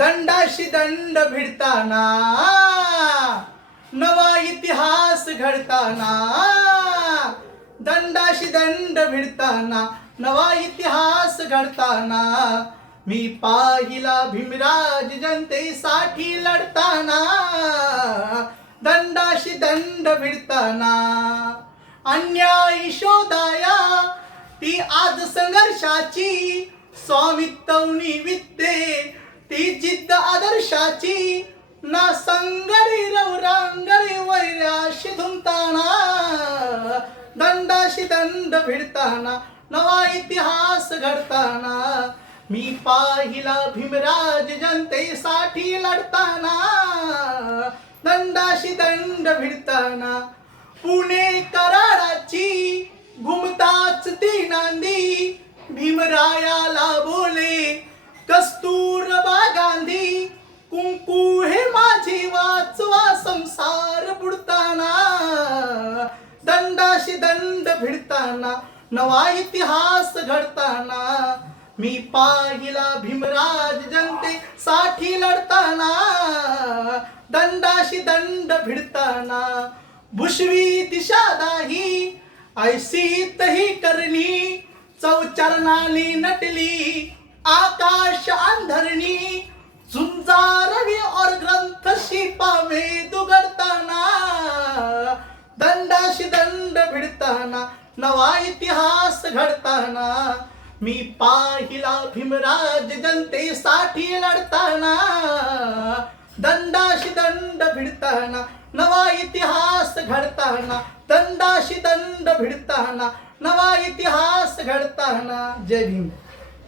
दंडाशी दंड भिडताना, नवा इतिहास घडताना, दंडाशी दंड भिडताना, नवा इतिहास घडताना, मी पाहिला भीमराज जनतेसाठी लढताना, दंडाशी दंड भिडताना. अन्याय शोधाया ती आज संघर्षाची, स्वामित्वनी विद्ये ती जिद्द आदर्शाची, ना संगडी रौरांगडी वैराशी धुमताना, दंडाशी दंड भिडताना, नवा इतिहास घडताना, मी पाहिला भीमराज जनतेसाठी लढताना, दंडाशी दंड भिडताना. पुणे कराडाची घुमताच ती नांदी, भीमरायाला बोले कस्तुरबा गांधी, कुंकू हे माझी वाचवा संसार बुडताना, दंडाशी दंड भिडताना, नवा इतिहास घडताना, मी पाहिला भीमराज जनतेसाठी लढताना, दंडाशी दंड भिडताना. भुशवी दिशादाही ऐसीत ही करणी, चौचरणाने नटली आकाश अंधरणी, झुंजारवी और ग्रंथ शिपावे दुगडताना, दंडाशी दंड भिडताना, नवा इतिहास घडताना, मी पाहिला भीमराज जनतेसाठी लढताना, दंडाशी दंड भिडताना, नवा इतिहास घडताना, दंडाशी दंड भिडताना, नवा इतिहास घडताना. जय भीम.